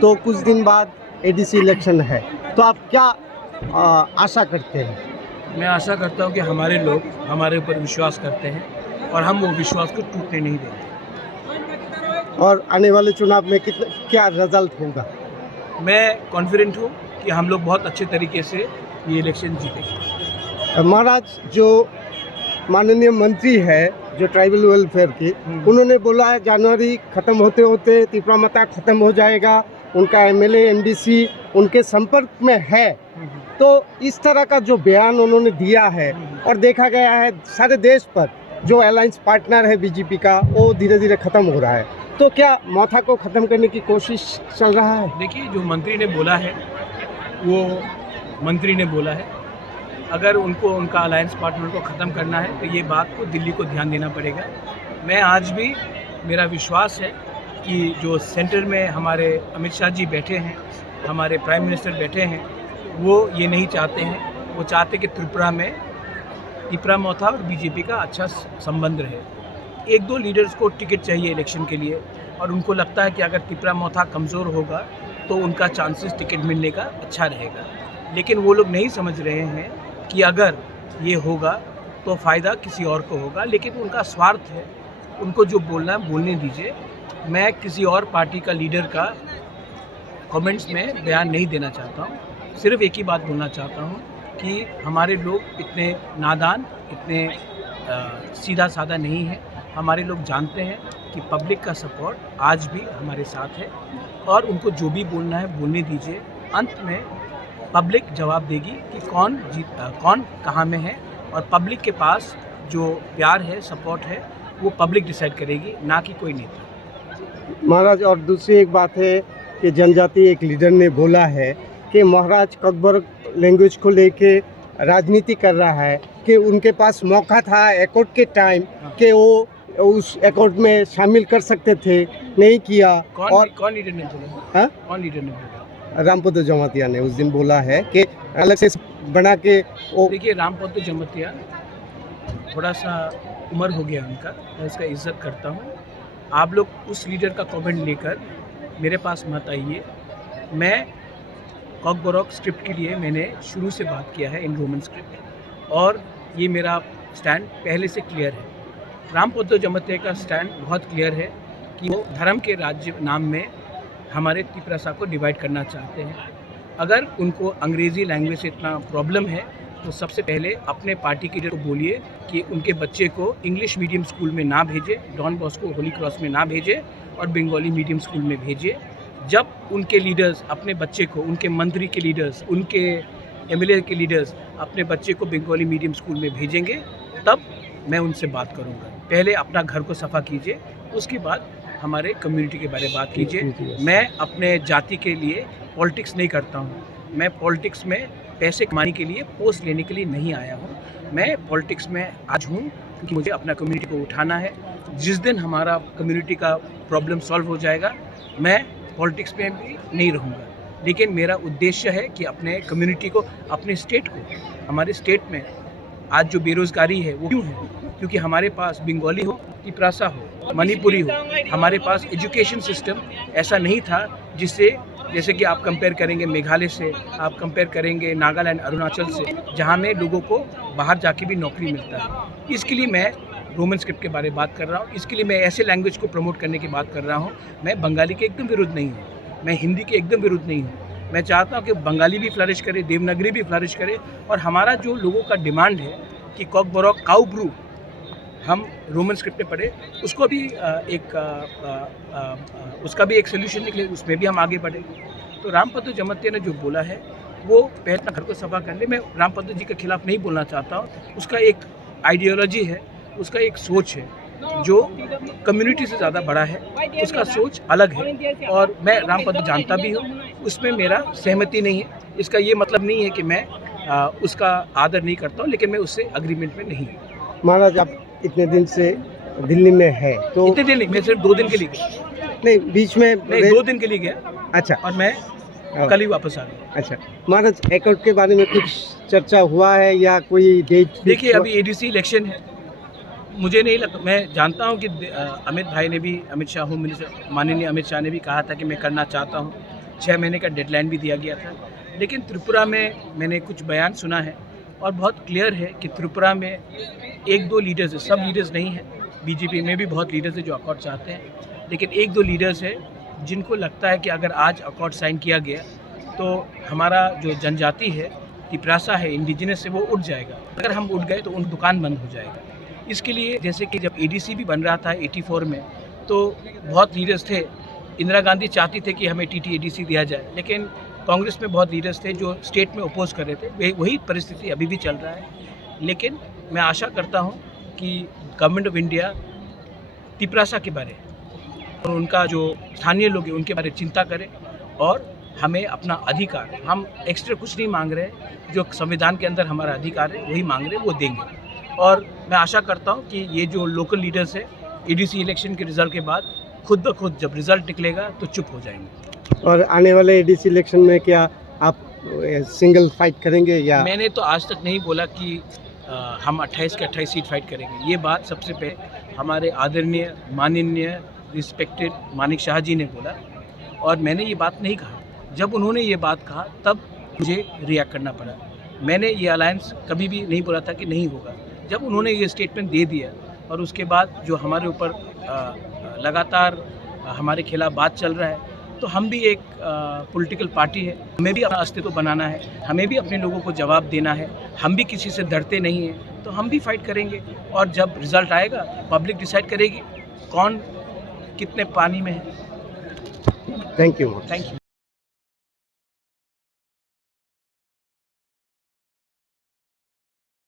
तो कुछ दिन बाद एडीसी इलेक्शन है, तो आप क्या आशा करते हैं? मैं आशा करता हूं कि हमारे लोग हमारे ऊपर विश्वास करते हैं और हम वो विश्वास को टूटने नहीं देंगे। और आने वाले चुनाव में क्या रिजल्ट होगा? मैं कॉन्फिडेंट हूं कि हम लोग बहुत अच्छे तरीके से ये इलेक्शन जीतेंगे। महाराज, जो माननीय मंत्री है जो ट्राइबल वेलफेयर की, उन्होंने बोला है जनवरी खत्म होते होते तिपरामता खत्म हो जाएगा, उनका एमएलए एमडीसी उनके संपर्क में है। तो इस तरह का जो बयान उन्होंने दिया है और देखा गया है सारे देश पर जो अलायंस पार्टनर है बीजेपी का, वो धीरे धीरे ख़त्म हो रहा है, तो क्या मौथा को ख़त्म करने की कोशिश चल रहा है? देखिए, जो मंत्री ने बोला है वो मंत्री ने बोला है। अगर उनको उनका अलायंस पार्टनर को ख़त्म करना है तो ये बात को दिल्ली को ध्यान देना पड़ेगा। मैं आज भी, मेरा विश्वास है कि जो सेंटर में हमारे अमित शाह जी बैठे हैं, हमारे प्राइम मिनिस्टर बैठे हैं, वो ये नहीं चाहते हैं। वो चाहते कि तिपरामौथा और बीजेपी का अच्छा संबंध रहे। एक दो लीडर्स को टिकट चाहिए इलेक्शन के लिए और उनको लगता है कि अगर तिपरामौथा कमज़ोर होगा तो उनका चांसेस टिकट मिलने का अच्छा रहेगा। लेकिन वो लोग नहीं समझ रहे हैं कि अगर ये होगा तो फ़ायदा किसी और को होगा। लेकिन उनका स्वार्थ है, उनको जो बोलना है बोलने दीजिए। मैं किसी और पार्टी का लीडर का कमेंट्स में बयान नहीं देना चाहता हूँ। सिर्फ एक ही बात बोलना चाहता हूँ कि हमारे लोग इतने नादान, इतने सीधा साधा नहीं है। हमारे लोग जानते हैं कि पब्लिक का सपोर्ट आज भी हमारे साथ है और उनको जो भी बोलना है बोलने दीजिए। अंत में पब्लिक जवाब देगी कि कौन कहाँ में है, और पब्लिक के पास जो प्यार है, सपोर्ट है, वो पब्लिक डिसाइड करेगी, ना कि कोई नेता। महाराज, और दूसरी एक बात है कि जनजाति एक लीडर ने बोला है कि महाराज ककबरक लैंग्वेज को लेके राजनीति कर रहा है, कि उनके पास मौका था एकॉर्ड के टाइम कि वो उस एकॉर्ड में शामिल कर सकते थे, नहीं किया। कौन लीडर ने बोला? हाँ, कौन लीडर ने बोला? रामपद जमातिया ने उस दिन बोला है कि अलग से बना के वो। देखिए, रामपद जमातिया थोड़ा सा उम्र हो गया उनका, मैं इसका इज्जत करता हूँ। आप लोग उस लीडर का कमेंट लेकर मेरे पास मत आइए। मैं कॉकबोरॉक स्क्रिप्ट के लिए मैंने शुरू से बात किया है इन रोमन स्क्रिप्ट, और ये मेरा स्टैंड पहले से क्लियर है। रामपद जमातिया का स्टैंड बहुत क्लियर है कि वो धर्म के राज्य नाम में हमारे तिपरासा को डिवाइड करना चाहते हैं। अगर उनको अंग्रेज़ी लैंग्वेज से इतना प्रॉब्लम है तो सबसे पहले अपने पार्टी के लीडर को बोलिए कि उनके बच्चे को इंग्लिश मीडियम स्कूल में ना भेजे, डॉन बॉस्को होली क्रॉस में ना भेजे और बंगाली मीडियम स्कूल में भेजे। जब उनके लीडर्स अपने बच्चे को, उनके मंत्री के लीडर्स, उनके एमएलए के लीडर्स अपने बच्चे को बंगाली मीडियम स्कूल में भेजेंगे, तब मैं उनसे बात करूँगा। पहले अपना घर को सफ़ा कीजिए, उसके बाद हमारे कम्युनिटी के बारे में बात कीजिए। मैं अपने जाति के लिए पॉलिटिक्स नहीं करता हूँ। मैं पॉलिटिक्स में पैसे कमाने के लिए, पोस्ट लेने के लिए नहीं आया हूँ। मैं पॉलिटिक्स में आज हूँ क्योंकि मुझे अपना कम्युनिटी को उठाना है। जिस दिन हमारा कम्युनिटी का प्रॉब्लम सॉल्व हो जाएगा, मैं पॉलिटिक्स में भी नहीं रहूँगा। लेकिन मेरा उद्देश्य है कि अपने कम्युनिटी को, अपने स्टेट को, हमारे स्टेट में आज जो बेरोज़गारी है वो क्यों है? क्योंकि हमारे पास बंगाली हो, तिपरासा हो, मणिपुरी हो, हमारे पास एजुकेशन सिस्टम ऐसा नहीं था जिससे, जैसे कि आप कंपेयर करेंगे मेघालय से, आप कंपेयर करेंगे नागालैंड, अरुणाचल से, जहाँ में लोगों को बाहर जाके भी नौकरी मिलता है। इसके लिए मैं रोमन स्क्रिप्ट के बारे में बात कर रहा हूँ। इसके लिए मैं ऐसे लैंग्वेज को प्रमोट करने की बात कर रहा हूँ। मैं बंगाली के एकदम विरुद्ध नहीं हूँ, मैं हिंदी के एकदम विरुद्ध नहीं हूँ। मैं चाहता हूँ कि बंगाली भी फ्लरिश करे, देवनागरी भी फ्लरिश करे, और हमारा जो लोगों का डिमांड है कि कॉकबोरॉक काउ ब्रू हम रोमन स्क्रिप्ट में पढ़े, उसको भी उसका भी एक सोल्यूशन निकले, उसमें भी हम आगे बढ़े। तो रामपद जमातिया ने जो बोला है वो पहले अपना घर को सफा कर ले। मैं रामपद जी के खिलाफ नहीं बोलना चाहता हूँ। उसका एक आइडियोलॉजी है, उसका एक सोच है जो कम्युनिटी से ज़्यादा बड़ा है, उसका सोच अलग है, और मैं रामपद जानता भी हूँ, उसमें मेरा सहमति नहीं है। इसका ये मतलब नहीं है कि मैं उसका आदर नहीं करता हूँ, लेकिन मैं उससे अग्रीमेंट में नहीं हूँ। महाराज, आप इतने दिन से दिल्ली में है, तो इतने दिन नहीं, मैं सिर्फ 2 दिन के लिए गया। नहीं, बीच में नहीं, 2 दिन के लिए गया। अच्छा, और मैं कल ही वापस आ गया। अच्छा महाराज, एकॉर्ड के बारे में कुछ चर्चा हुआ है या कोई डेट? देखिए, अभी एडीसी इलेक्शन है, मुझे नहीं लगता, मैं जानता हूं कि अमित भाई ने भी, अमित शाह होम मिनिस्टर माननीय अमित शाह ने भी कहा था कि मैं करना चाहता हूं, 6 महीने का डेडलाइन भी दिया गया था। लेकिन त्रिपुरा में मैंने कुछ बयान सुना है और बहुत क्लियर है कि त्रिपुरा में एक दो लीडर्स हैं, सब लीडर्स नहीं हैं, बीजेपी में भी बहुत लीडर्स हैं जो अकॉर्ड चाहते हैं, लेकिन एक दो लीडर्स हैं जिनको लगता है कि अगर आज अकॉर्ड साइन किया गया तो हमारा जो जनजाति है, तिपरासा है, इंडिजिनस है, वो उठ जाएगा। अगर हम उठ गए तो उन दुकान बंद हो जाएगा। इसके लिए जैसे कि जब एडीसी भी बन रहा था 84 में, तो बहुत लीडर्स थे। इंदिरा गांधी चाहती थे कि हमें टीटी एडीसी दिया जाए, लेकिन कांग्रेस में बहुत लीडर्स थे जो स्टेट में अपोज कर रहे थे। वही परिस्थिति अभी भी चल रहा है। लेकिन मैं आशा करता हूँ कि गवर्नमेंट ऑफ इंडिया तिपरासा के बारे और उनका जो स्थानीय लोग हैं उनके बारे में चिंता करें और हमें अपना अधिकार, हम एक्स्ट्रा कुछ नहीं मांग रहे, जो संविधान के अंदर हमारा अधिकार है वही मांग रहे, वो देंगे। और मैं आशा करता हूँ कि ये जो लोकल लीडर्स है एडीसी इलेक्शन के रिजल्ट के बाद खुद ब खुद जब रिजल्ट निकलेगा तो चुप हो जाएंगे। और आने वाले एडीसी इलेक्शन में क्या आप सिंगल फाइट करेंगे या? मैंने तो आज तक नहीं बोला कि हम 28 के 28 सीट फाइट करेंगे। ये बात सबसे पहले हमारे आदरणीय माननीय रिस्पेक्टेड मानिक शाह जी ने बोला और मैंने ये बात नहीं कहा। जब उन्होंने ये बात कहा तब मुझे रिएक्ट करना पड़ा। मैंने ये अलायंस कभी भी नहीं बोला था कि नहीं होगा। जब उन्होंने ये स्टेटमेंट दे दिया और उसके बाद जो हमारे ऊपर लगातार हमारे खिलाफ बात चल रहा है, तो हम भी एक पॉलिटिकल पार्टी है, हमें भी अपना अस्तित्व बनाना है, हमें भी अपने लोगों को जवाब देना है। हम भी किसी से डरते नहीं हैं, तो हम भी फाइट करेंगे और जब रिज़ल्ट आएगा पब्लिक डिसाइड करेगी कौन कितने पानी में है। Thank you. Thank you.